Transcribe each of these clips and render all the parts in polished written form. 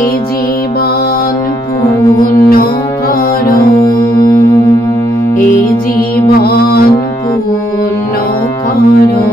এই জীবন পূর্ণ করো, এই জীবন পূর্ণ করো।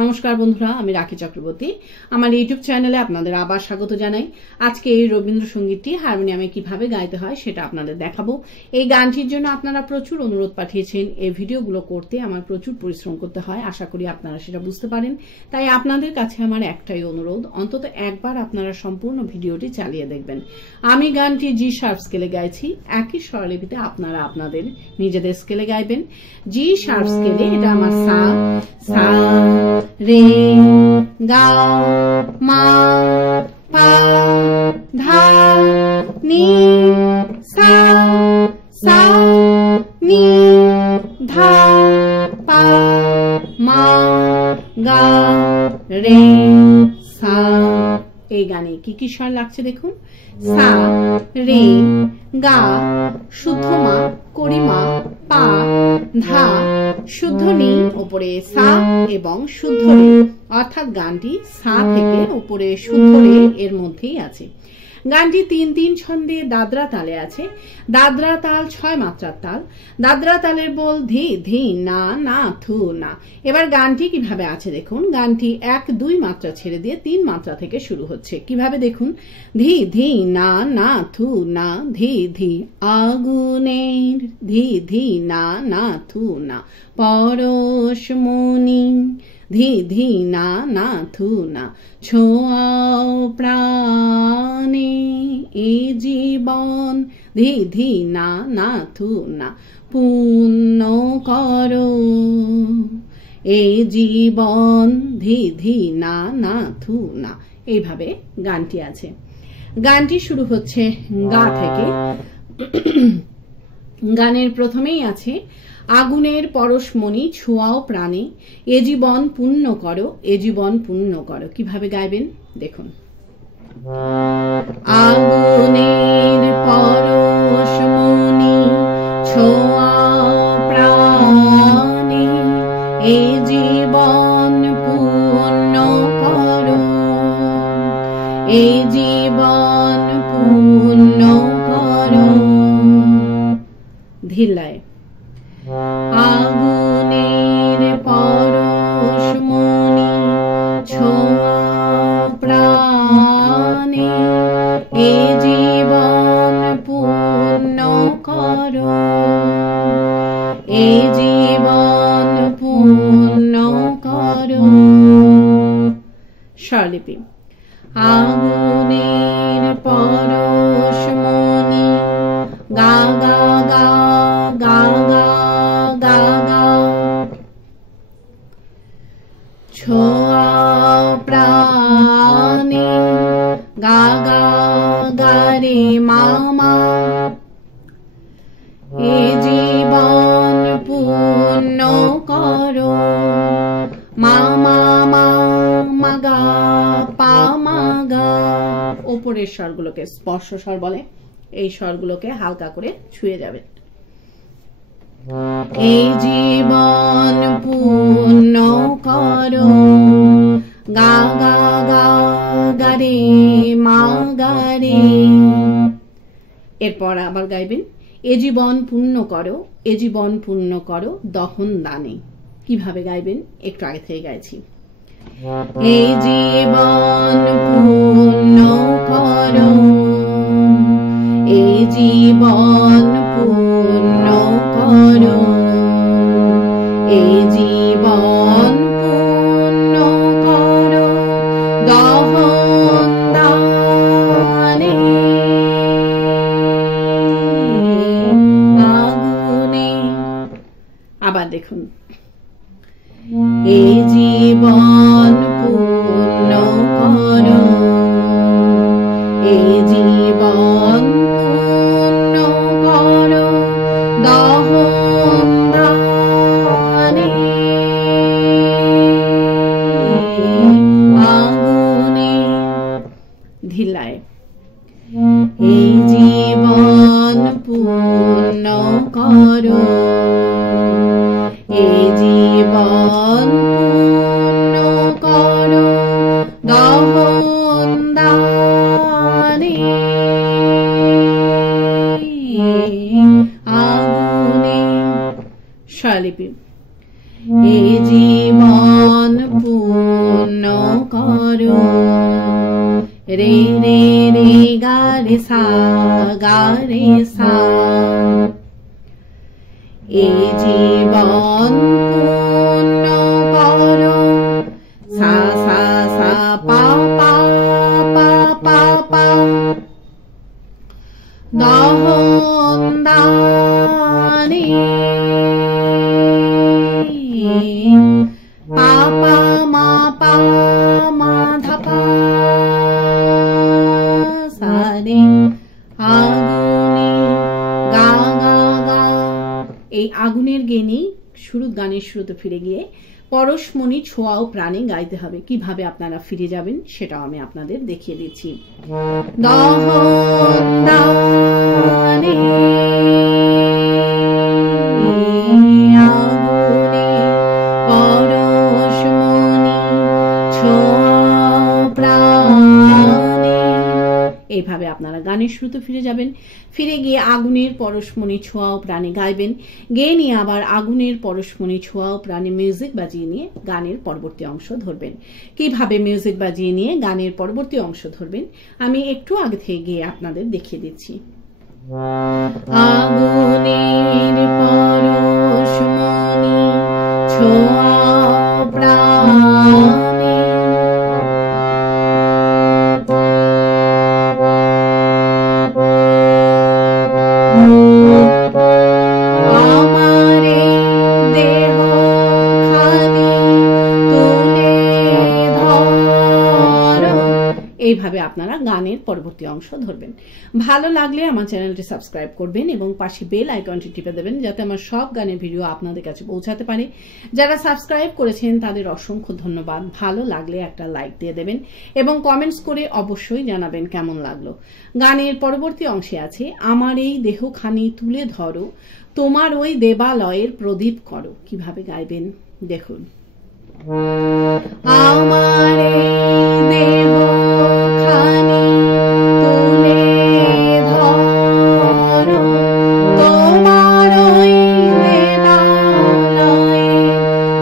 নমস্কার বন্ধুরা, আমি রাখি চক্রবর্তী। আমার ইউটিউব চ্যানেলে আপনাদের আবার স্বাগত জানাই। আজকে এই রবীন্দ্রসঙ্গীতটি হারমোনিয়ামে কিভাবে গাইতে হয় সেটা আপনাদের দেখাবো। এই গানটির জন্য আপনারা প্রচুর অনুরোধ পাঠিয়েছেন। এই ভিডিওগুলো করতে আমার প্রচুর পরিশ্রম করতে হয়, আশা করি আপনারা সেটা বুঝতে পারেন। তাই আপনাদের কাছে আমার একটাই অনুরোধ, অন্তত একবার আপনারা সম্পূর্ণ ভিডিওটি চালিয়ে দেখবেন। আমি গানটি জি শার্প স্কেলে গাইছি, একই স্বরলিপিতে আপনারা আপনাদের নিজেদের স্কেলে গাইবেন। জি শার্প স্কেলে এটা আমার সা, সা রে গা মা পা ধা নি সা, সা নি ধা পা মা গা রে সা। এই গানে কি কি স্বর লাগছে দেখুন। সা রে গা শুদ্ধ মা করিমা পা ধা শুদ্ধ নি ওপরে সা এবং শুদ্ধ রে, অর্থাৎ গানটি সা থেকে উপরে শুদ্ধ রে এর মধ্যেই আছে। গানটি ৩-৩ ছন্দে দাদরা তালে আছে। দাদরা তাল ৬ মাত্রার তাল। দাদরা তালের বল ধি ধি না না থু না। এবার গানটি কিভাবে আছে দেখুন। গানটি ১-২ মাত্রা ছেড়ে দিয়ে ৩ মাত্রা থেকে শুরু হচ্ছে। কিভাবে দেখুন। ধি ধি না না থু না, ধি ধি আগুনের, ধি ধি না না থু না পরশমণি, ধি ধি না না থু না ছোঁয়াও প্রাণে, এ জীবন, ধি ধি না না থু না পূর্ণ করো, এই জীবন, ধি ধি না না থু না। এইভাবে গানটি আছে। গানটি শুরু হচ্ছে গা থেকে। গানের প্রথমেই আছে আগুনের পরশমণি ছোঁয়াও প্রাণে, এ জীবন পূর্ণ করো, এ জীবন পূর্ণ করো। কিভাবে গাইবেন দেখুন। আগুনের পরশমণি ছোঁয়াও প্রাণে, এ জীবন পূর্ণ করো, এ জীবন পূর্ণ করো। ধীরলয়ে। আগুনের পরশমণি ছোঁয়াও প্রাণে, এ জীবন পূর্ণ করো, এ জীবন পূর্ণ করো। স্বরলিপি। আগুনের পরশমণি গা গা গা গা গা গা গা, ছোঁয়াও প্রাণে গা গা গা রে মামা, এ জীবন পূর্ণ করো, মামা মা মাগা পা মাগা। ওপরের স্বরগুলোকে স্পর্শ স্বর বলে, এই স্বরগুলোকে হালকা করে ছুঁয়ে যাবে। এই জীবন পূর্ণ করো, গা গা গা গা রে মা গা রে। এরপর আবার গাইবেন এ জীবন পূর্ণ করো, এ জীবন পূর্ণ করো দহন দানে। কিভাবে গাইবেন একটু আগে থেকে গাইছি। এই জীবন পূর্ণ করো, এই জীবন পূর্ণ করো, এই জীবন পূর্ণ করো দহন দানে, আগুনে। আবার দেখুন। এই জীবন পূর্ণ করো, এই জীবন পূর্ণ করো দহন দানে, আগুনে। ধীরলয়ে। এই জীবন পূর্ণ করো, এই জীবন পূর্ণ করো দহন দানে, রে রে গা রে সা গা রে সা। এই জীবন পূর্ণ করো সা সা সা পা পা পা পা পা। দহন দানে পা পা মা পা মা ধা পা সা রে। আগুনে গা গা গা। এই আগুনের গেনি শুরু, গানের শুরুতে ফিরে গিয়ে পরশমণি ছোঁয়া ও প্রাণে গাইতে হবে। কিভাবে আপনারা ফিরে যাবেন সেটাও আমি আপনাদের দেখিয়ে দিচ্ছি। দহন দানে আগুনে পরশমণি ছোঁয়া ও প্রাণে। এইভাবে আপনারা গানের শুরুতে ফিরে যাবেন, ফিরে গিয়ে আগুনের পরশমণি ছোঁয়া ও প্রাণে গাইবেন। গেয়ে নিয়ে আবার আগুনের পরশমণি ছোঁয়া ও প্রাণে মিউজিক বাজিয়ে নিয়ে গানের পরবর্তী অংশ ধরবেন। কিভাবে মিউজিক বাজিয়ে নিয়ে গানের পরবর্তী অংশ ধরবেন আমি একটু আগে থেকে গিয়ে আপনাদের দেখিয়ে দিচ্ছি। আগুনের পরশমণি ছোঁয়া ও প্রাণে এইভাবে আপনারা গানের পরবর্তী অংশ ধরবেন। ভালো লাগলে আমার চ্যানেলটি সাবস্ক্রাইব করবেন এবং পাশে বেল আইকনটি টিপে দেবেন যাতে আমার সব গানের ভিডিও আপনাদের কাছে পৌঁছাতে পারে। যারা সাবস্ক্রাইব করেছেন তাদের অসংখ্য ধন্যবাদ। ভালো লাগলে একটা লাইক দিয়ে দেবেন এবং কমেন্টস করে অবশ্যই জানাবেন কেমন লাগলো। গানের পরবর্তী অংশে আছে আমার এই দেহখানি তুলে ধরো তোমার ওই দেবালয়ের প্রদীপ করো। কিভাবে গাইবেন দেখুন। আমার এই দেহখানি তুলে ধরো তোমার ওই দেবালয়ের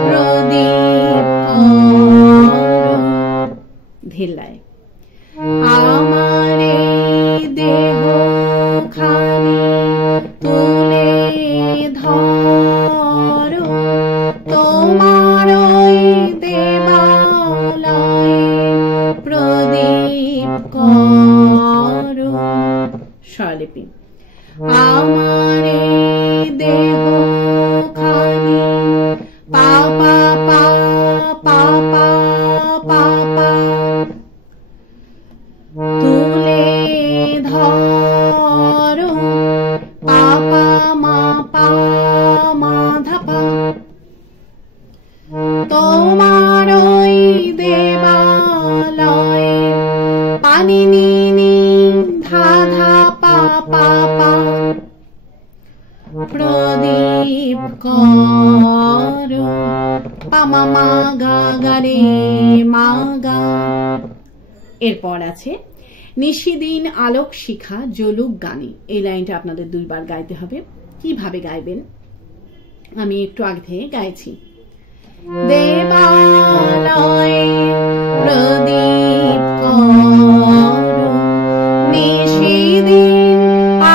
প্রদীপ করো। ধিল্লায় আমার এই দেহখানি তুলে ধরো তোমার ওই দেবালয়ের প্রদীপ করো। স্বরলিপি। আমার এই দেহখানি পা পা পা পা পা পা পা তুলে ধরো পা পা মা পা মা ধা পা। তোমার ওই দেবালয়ে পানি নি নি ধা ধা পা পা পা প্রদীপ করো পা মা মা গা গা রে মা গা। এরপর আছে নিশিদিন আলোক শিখা জ্বলুক গানে। এই লাইনটা আপনাদের দুইবার গাইতে হবে। কিভাবে গাইবেন আমি একটু আগে থেকে গাইছি। দেবালয়ে প্রদীপ করো নিশিদিন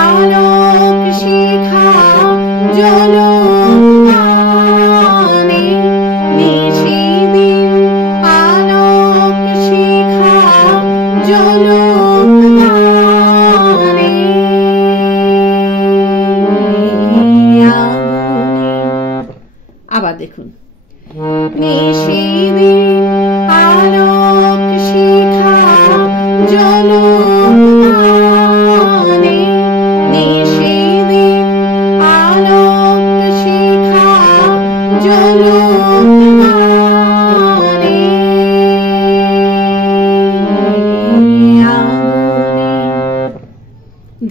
আলোক শিখা জ্বলুক গানে। নিশিদিন আলোক শিখা জ্বলুক গানে। আবার দেখুন। নিশিদিন আলোক শিখা জ্বলুক গানে। নিশিদিন আলোক শিখা জ্বলুক গানে।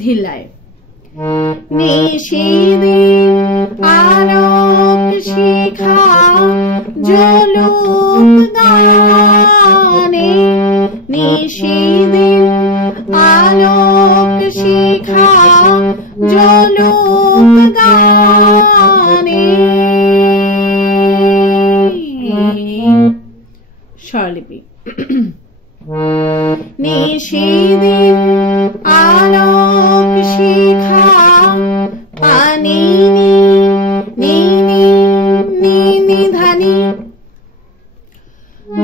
ধিল্লায় নিশিদিন আলোক শিখা জ্বলুক গানে। নিশিদিন আলোক শিখা জ্বলুক গানে। স্বরলিপি। নিশিদিন দিন আলোক শিখা পানি নি নি নি নি ধানি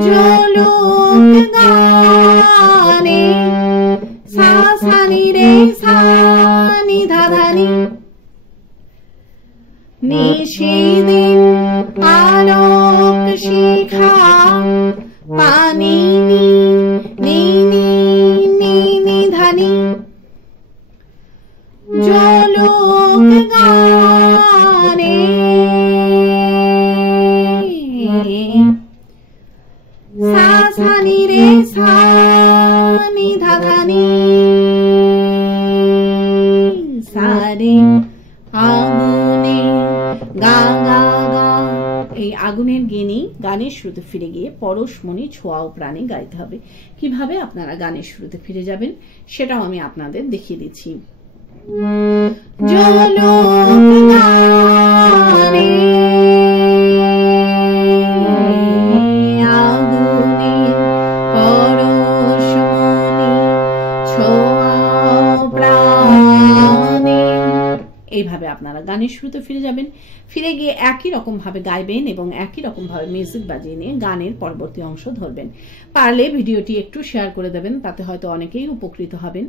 জলুক গানে সা সা নি রে সা নি ধা ধানি নিশিদিন আলোক শিখা পানি নি নি নি নি ধানি জলুক গানে সা সা নি রে সা নি ধা ধানি সারে আগুনে গা গা গা। এই আগুনের গেনি গানের শুরুতে ফিরে গিয়ে পরশমণি ছোঁয়াও প্রাণে গাইতে হবে। কিভাবে আপনারা গানের শুরুতে ফিরে যাবেন সেটাও আমি আপনাদের দেখিয়ে দিচ্ছি। জলুক গানে আগুনে পরশমণি ছোঁয়াও প্রাণে। এইভাবে আপনারা গানের শুরুতে ফিরে যাবেন। ফিরে গিয়ে একই রকম ভাবে গাইবেন এবং একই রকম ভাবে মিউজিক বাজিয়ে নিয়ে গানের পরবর্তী অংশ ধরবেন। পারলে ভিডিওটি একটু শেয়ার করে দেবেন, তাতে হয়তো অনেকেই উপকৃত হবেন।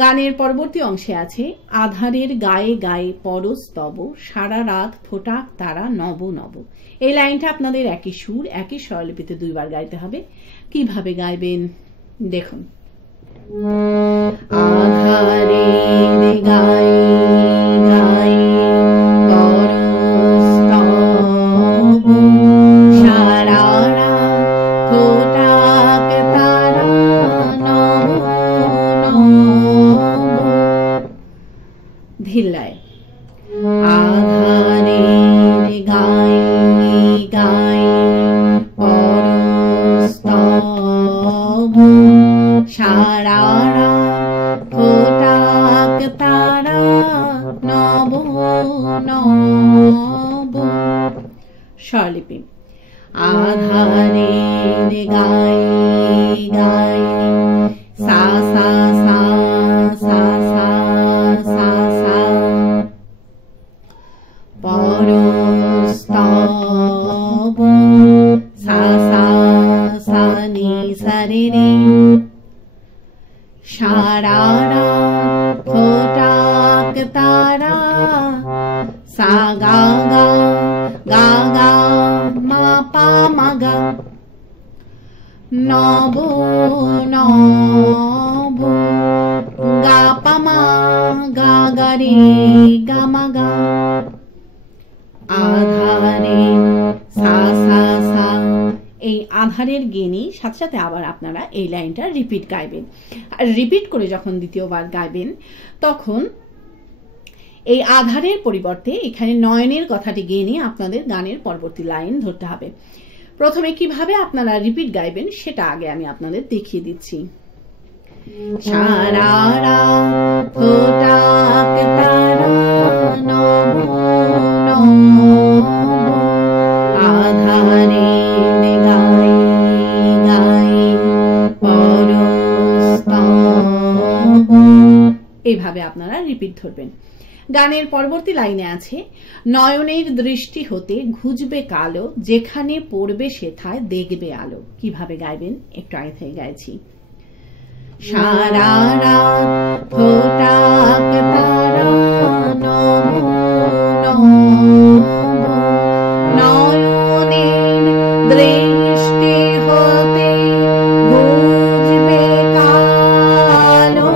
গানের পরবর্তী অংশে আছে আধারের গায়ে গায়ে পরশ তব সারা রাত ফোটাক তারা নব নব। এই লাইনটা আপনাদের একই সুর একই স্বরলিপিতে দুইবার গাইতে হবে। কিভাবে গাইবেন দেখুন। আধারের গায়ে গায়ে পরশ তব সারা রাত ফোটাক তারা নব নব। ধিল্লায় আধারের গায়ে গায়ে পরশ তব সারা রাত ফোটাক তারা নব নব। স্বরলিপি আধারের গায়ে গায়ে সা সা সা সা সা সা সা পরশ তব সা সা সা নি সা রে রে সারা রাত ফোটাক তারা সা গা গা গা গা মা পা মা গা নব নব গা পা মা গা গা রে গা মা গা। আধারে সা সা সা। এই আধারের গেনি সাথে সাথে আবার আপনারা এই লাইনটা রিপিট গাইবেন। আর রিপিট করে যখন দ্বিতীয়বার গাইবেন তখন এই আধারের পরিবর্তে এখানে নয়নের কথাটি গেয়ে নিয়ে আপনাদের গানের পরবর্তী লাইন ধরতে হবে। প্রথমে কিভাবে আপনারা রিপিট গাইবেন সেটা আগে আমি আপনাদের দেখিয়ে দিচ্ছি। সারা রাত ফোটাক তারা নব নব আধারের গায়ে গায়ে পরশ তব। এইভাবে আপনারা রিপিট ধরবেন। গানের পরবর্তী লাইনে আছে নয়নের দৃষ্টি হতে ঘুজবে কালো যেখানে পড়বে সেথায় দেখবে আলো। কিভাবে গাইবেন একটু আগে থেকে গাইছি। সারা রাত ফোটাক তারা নব নব নয়নের দৃষ্টি হতে ঘুজবে কালো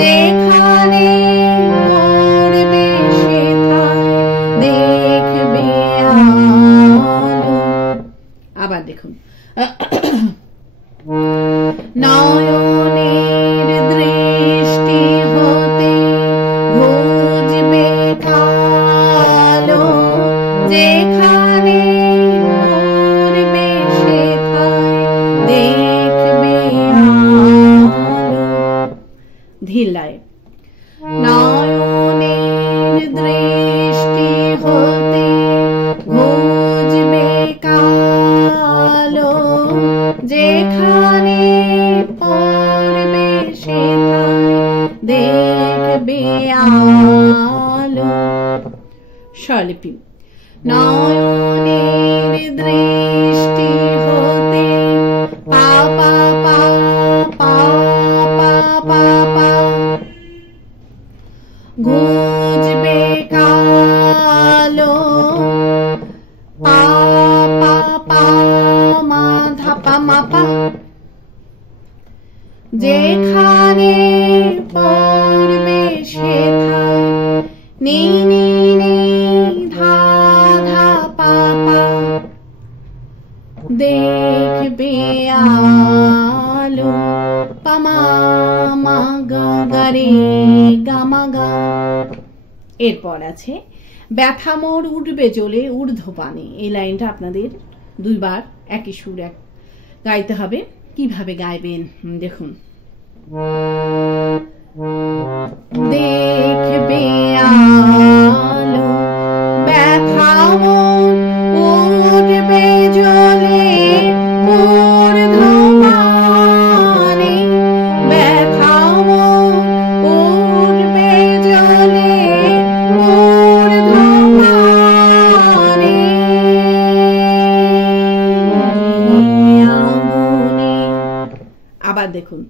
যেখানে পড়বে সেথায় দেখবে আলো। আবার দেখুন। নয়নের দৃষ্টি হতে ঘুজবে কালো যেখানে পড়বে সেথায় দেখবে আলো। ধিল্লায় নয়নের দৃষ্টি হতে ঘুজবে কালো যেখানে পড়বে সে দেখবে আলো। স্বরলিপি নয়নের দৃষ্টি হতে পা পা পা পা পা পা পা ঘুচবে কালো পা পা পা মা ধা পা মা পা যেখানে পড়বে সেথায় নি নি নি ধা ধা পা পা দেখবে আলো পা মা মা গা গা রে গা মা গা। এরপর আছে ব্যথা মোর উঠবে চলে ঊর্ধ্বপানে। এই লাইনটা আপনাদের দুইবার একই সুর গাইতে হবে। কিভাবে গাইবেন দেখুন। দেখবে আলো ব্যথা মোর উঠবে জ্বলে ঊর্ধ্বপানে ব্যথা মোর উঠবে জ্বলে ঊর্ধ্বপানে আগুনে। আবার দেখুন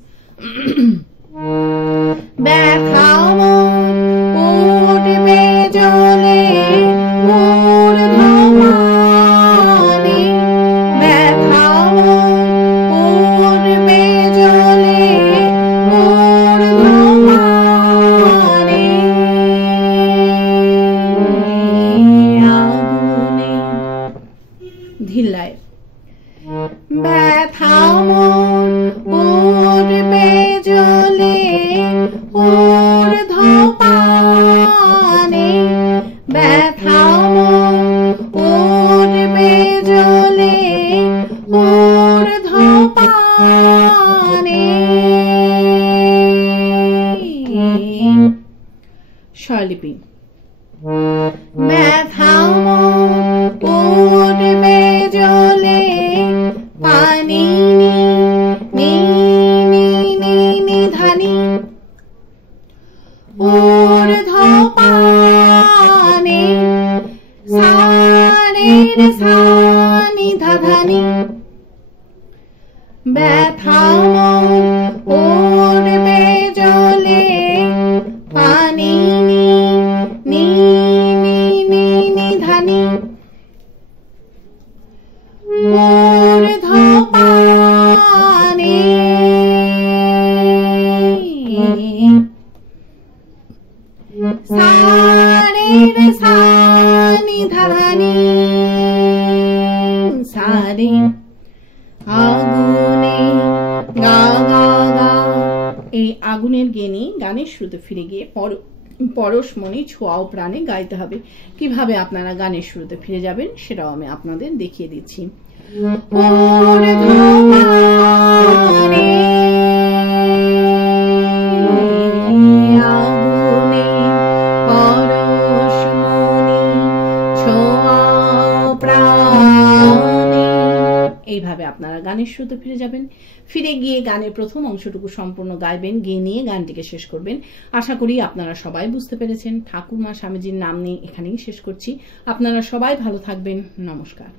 ব্যথা মোর উঠবে জ্বলে ঊর্ধ্বপানে ব্যথা মোর উঠবে জ্বলে ঊর্ধ্বপানে আগুনে। ধিল্লায় ব্যথা মোর উঠবে জ্বলে ঊর্ধ্বপানে ব্যথা মোর উঠবে জ্বলে ঊর্ধ্বপানে। স্বরলিপি ব্যথা মোর উঠবে জ্বলে পানি নি নি নি নি ধানি ঊর্ধ্বপানে সা রে রে সা নি ধা ধানি ব্যথা মোর উঠবে জ্বলে পানি নি নি নি নি নি ধানি ঊর্ধ্বপানে সা রে রে সা নি ধা ধানি সা রে। আগুনে গা গা গা। এই আগুনের গেনি গানের শুরুতে ফিরে গিয়ে পরশমণি ছোঁয়াও প্রাণে গাইতে হবে। কিভাবে আপনারা গানের শুরুতে ফিরে যাবেন সেটাও আমি আপনাদের দেখিয়ে দিচ্ছি। ঊর্ধ্বপানে আগুনে পরশমণি ছোঁয়াও প্রাণে। এইভাবে আপনারা গানের শুরুতে ফিরে যাবেন। ফিরে গিয়ে গানের প্রথম অংশটুকু সম্পূর্ণ গাইবেন, গিয়ে নিয়ে গানটিকে শেষ করবেন। আশা করি আপনারা সবাই বুঝতে পেরেছেন। ঠাকুরমা স্বামীজির নাম নিয়ে এখানেই শেষ করছি। আপনারা সবাই ভালো থাকবেন। নমস্কার।